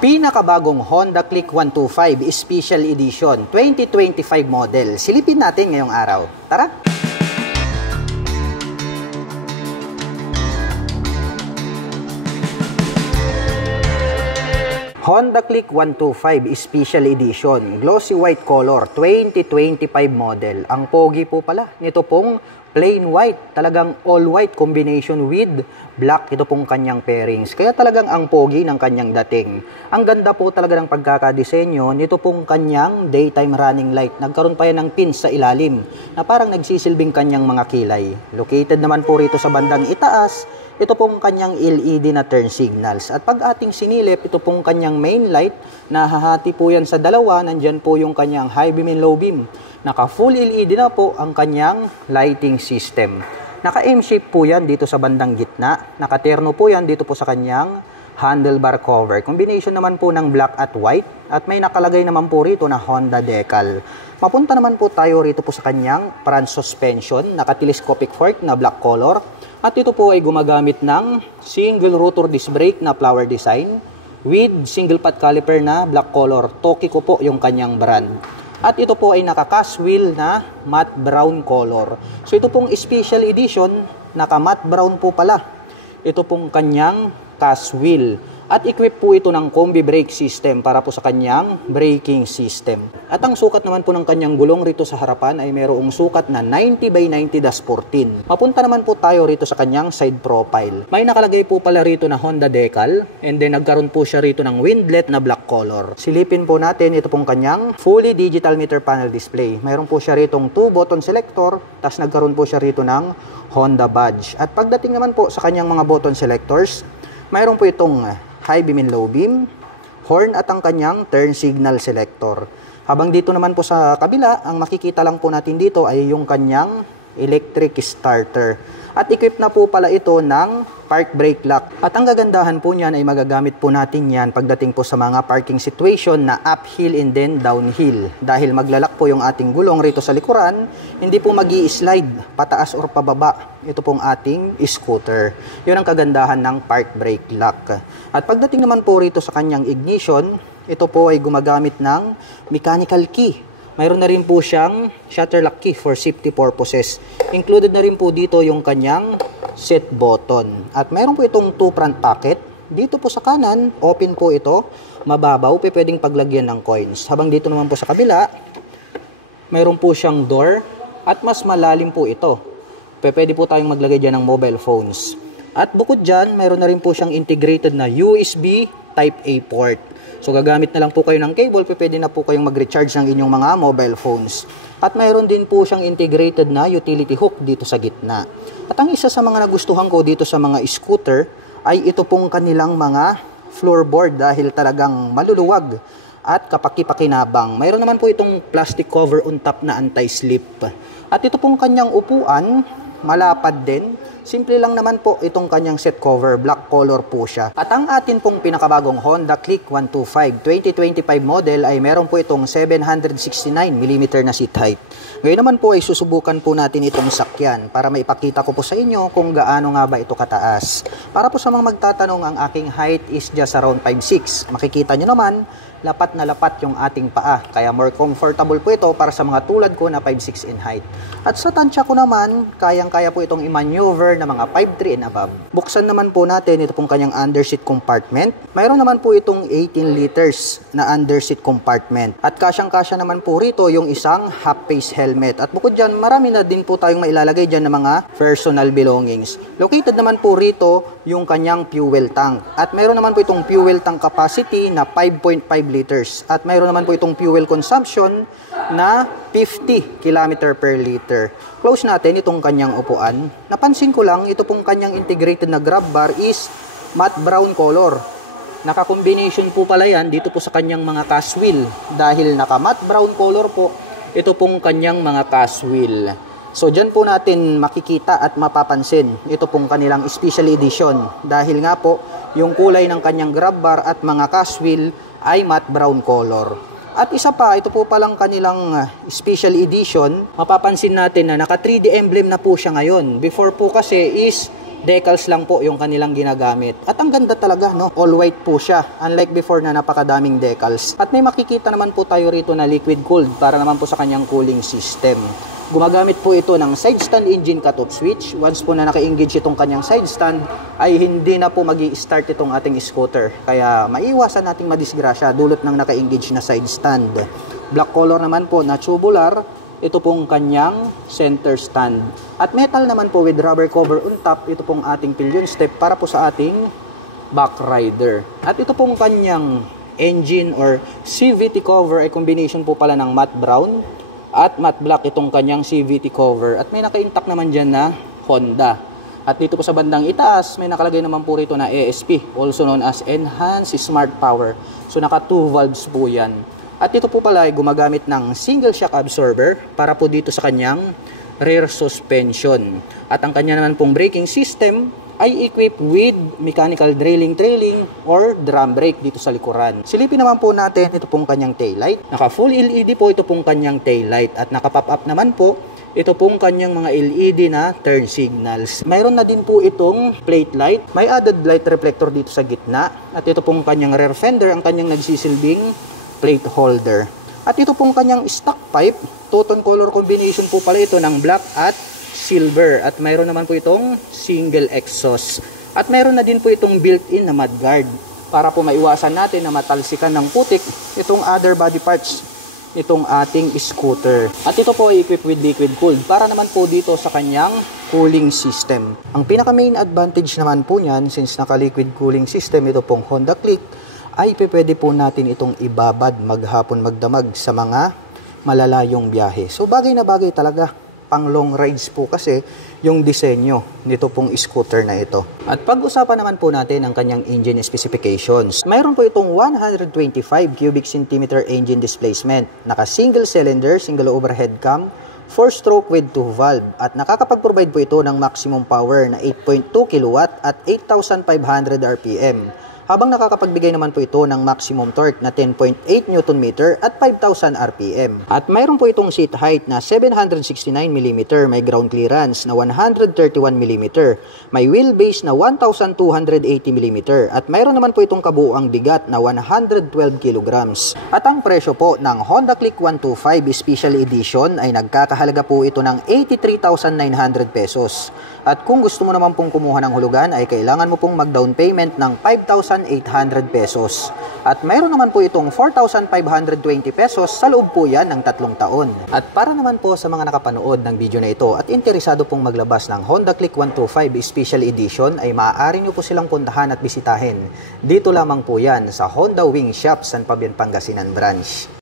Pinakabagong Honda Click 125 Special Edition 2025 model. Silipin natin ngayong araw. Tara! Honda Click 125 Special Edition, glossy white color, 2025 model. Ang pogi po pala nito pong plain white, talagang all white combination with black. Ito pong kanyang pairings. Kaya talagang ang pogi ng kanyang dating. Ang ganda po talaga ng pagkakadesenyo nito pong kanyang daytime running light. Nagkaroon pa yan ng pins sa ilalim na parang nagsisilbing kanyang mga kilay. Located naman po rito sa bandang itaas. Ito pong kanyang LED na turn signals. At pag ating sinilip, ito pong kanyang main light, nahahati po yan sa dalawa. Nandyan po yung kanyang high beam and low beam. Naka full LED na po ang kanyang lighting system. Naka M-shape po yan dito sa bandang gitna. Nakaterno po yan dito po sa kanyang handlebar cover. Combination naman po ng black at white. At may nakalagay naman po rito na Honda decal. Mapunta naman po tayo rito po sa kanyang front suspension. Naka-telescopic fork na black color. At ito po ay gumagamit ng single rotor disc brake na flower design with single pot caliper na black color. Tokiko po yung kanyang brand. At ito po ay naka-cast wheel na matte brown color. So ito pong special edition, naka-matte brown po pala. Ito pong kanyang cast wheel. At equip po ito ng combi brake system para po sa kanyang braking system. At ang sukat naman po ng kanyang gulong rito sa harapan ay mayroong sukat na 90 by 90-14. Mapunta naman po tayo rito sa kanyang side profile. May nakalagay po pala rito na Honda decal and then nagkaroon po siya rito ng windlet na black color. Silipin po natin ito pong kanyang fully digital meter panel display. Mayroon po siya ritong 2 button selector, tas nagkaroon po siya rito ng Honda badge. At pagdating naman po sa kanyang mga button selectors, mayroon po itong high beam and low beam, horn at ang kanyang turn signal selector. Habang dito naman po sa kabila, ang makikita lang po natin dito ay yung kanyang electric starter. At equip na po pala ito ng park brake lock. At ang gagandahan po niyan ay magagamit po natin yan pagdating po sa mga parking situation na uphill and then downhill. Dahil maglalak po yung ating gulong rito sa likuran, hindi po magi-slide pataas or pababa. Ito pong ating scooter. Yun ang kagandahan ng park brake lock. At pagdating naman po rito sa kanyang ignition, ito po ay gumagamit ng mechanical key. Mayroon na rin po siyang shutter lock key for safety purposes. Included na rin po dito yung kanyang set button. At mayroon po itong 2 front pocket. Dito po sa kanan, open po ito. Mababaw, pwedeng paglagyan ng coins. Habang dito naman po sa kabila, mayroon po siyang door. At mas malalim po ito. Pwede po tayong maglagay dyan ng mobile phones. At bukod dyan, mayroon na rin po siyang integrated na USB Type-A port. So gagamit na lang po kayo ng cable, pwede na po kayong mag-recharge ng inyong mga mobile phones. At mayroon din po siyang integrated na utility hook dito sa gitna. At ang isa sa mga nagustuhan ko dito sa mga scooter ay ito pong kanilang mga floorboard dahil talagang maluluwag at kapaki-pakinabang. Mayroon naman po itong plastic cover on top na anti-slip. At ito pong kanyang upuan, malapad din. Simple lang naman po itong kanyang set cover, black color po siya. At ang atin pong pinakabagong Honda Click 125 2025 model ay meron po itong 769mm na seat height. Ngayon naman po ay susubukan po natin itong sakyan para maipakita ko po sa inyo kung gaano nga ba ito kataas. Para po sa mga magtatanong, ang aking height is just around 5'6". Makikita nyo naman, lapat na lapat yung ating paa. Kaya more comfortable po ito para sa mga tulad ko na 5'6" in height. At sa tansya ko naman, kayang-kaya po itong i-maneuver na mga 5'3" and above. Buksan naman po natin ito pong kanyang underseat compartment. Mayroon naman po itong 18 liters na underseat compartment. At kasyang-kasya naman po rito yung isang half-face helmet. At bukod dyan, marami na din po tayong mailalagay dyan ng mga personal belongings. Located naman po rito yung kanyang fuel tank. At mayroon naman po itong fuel tank capacity na 5.5 liters. At mayroon naman po itong fuel consumption na 50 km per liter. Close natin itong kanyang upuan. Napansin ko lang, ito pong kanyang integrated na grab bar is matte brown color. Naka-combination po pala yan dito po sa kanyang mga cast wheel. Dahil naka-matte brown color po, ito pong kanyang mga cast wheel. So dyan po natin makikita at mapapansin ito pong kanilang special edition. Dahil nga po, yung kulay ng kanyang grab bar at mga cast wheel ay matte brown color. At isa pa, ito po palang kanilang special edition. Mapapansin natin na naka 3D emblem na po siya ngayon. Before po kasi is decals lang po yung kanilang ginagamit. At ang ganda talaga, no? All white po siya. Unlike before na napakadaming decals. At may makikita naman po tayo rito na liquid cooled para naman po sa kanyang cooling system. Gumagamit po ito ng side stand engine cutoff switch. Once po na naka-engage itong kanyang side stand, ay hindi na po magi-start itong ating scooter. Kaya maiwasan nating madisgrasya dulot ng naka-engage na side stand. Black color naman po na tubular. Ito pong kanyang center stand. At metal naman po with rubber cover on top. Ito pong ating pillion step para po sa ating back rider. At ito pong kanyang engine or CVT cover ay combination po pala ng matte brown at matte black itong kanyang CVT cover. At may naka-intact naman dyan na Honda. At dito po sa bandang itaas, may nakalagay naman po rito na ESP, also known as Enhanced Smart Power. So naka 2 valves po yan. At dito po pala ay gumagamit ng single shock absorber para po dito sa kanyang rear suspension. At ang kanya naman pong braking system ay equipped with mechanical trailing or drum brake dito sa likuran. Silipin naman po natin ito pong kanyang taillight. Naka full LED po ito pong kanyang taillight at naka pop up naman po ito pong kanyang mga LED na turn signals. Mayroon na din po itong plate light. May added light reflector dito sa gitna at ito pong kanyang rear fender ang kanyang nagsisilbing plate holder. At ito pong kanyang stock pipe, two-tone color combination po pala ito ng black at silver. At mayroon naman po itong single exhaust. At mayroon na din po itong built-in na mudguard para po maiwasan natin na matalsikan ng putik itong other body parts itong ating scooter. At ito po ay equipped with liquid cooled para naman po dito sa kanyang cooling system. Ang pinaka main advantage naman po niyan, since naka liquid cooling system ito pong Honda Click, ay pwede po natin itong ibabad maghapon magdamag sa mga malalayong biyahe. So bagay na bagay talaga pang long rides po kasi yung disenyo nito pong scooter na ito. At pag-usapan naman po natin ang kanyang engine specifications. Mayroon po itong 125 cubic centimeter engine displacement. Naka single cylinder, single overhead cam, 4-stroke with 2 valve at nakakapag-provide po ito ng maximum power na 8.2 kW at 8,500 RPM. Habang nakakapagbigay naman po ito ng maximum torque na 10.8 Nm at 5,000 RPM. At mayroon po itong seat height na 769 mm, may ground clearance na 131 mm, may wheelbase na 1,280 mm, at mayroon naman po itong kabuuang bigat na 112 kg. At ang presyo po ng Honda Click 125 Special Edition ay nagkakahalaga po ito ng 83,900 pesos. At kung gusto mo naman pong kumuha ng hulugan ay kailangan mo pong mag-down payment ng 5,800 pesos. At mayroon naman po itong 4,520 pesos sa loob po yan ng 3 taon. At para naman po sa mga nakapanood ng video na ito at interesado pong maglabas ng Honda Click 125 Special Edition ay maaari nyo po silang puntahan at bisitahin. Dito lamang po yan sa Honda Wing Shop, San Fabian, Pangasinan Branch.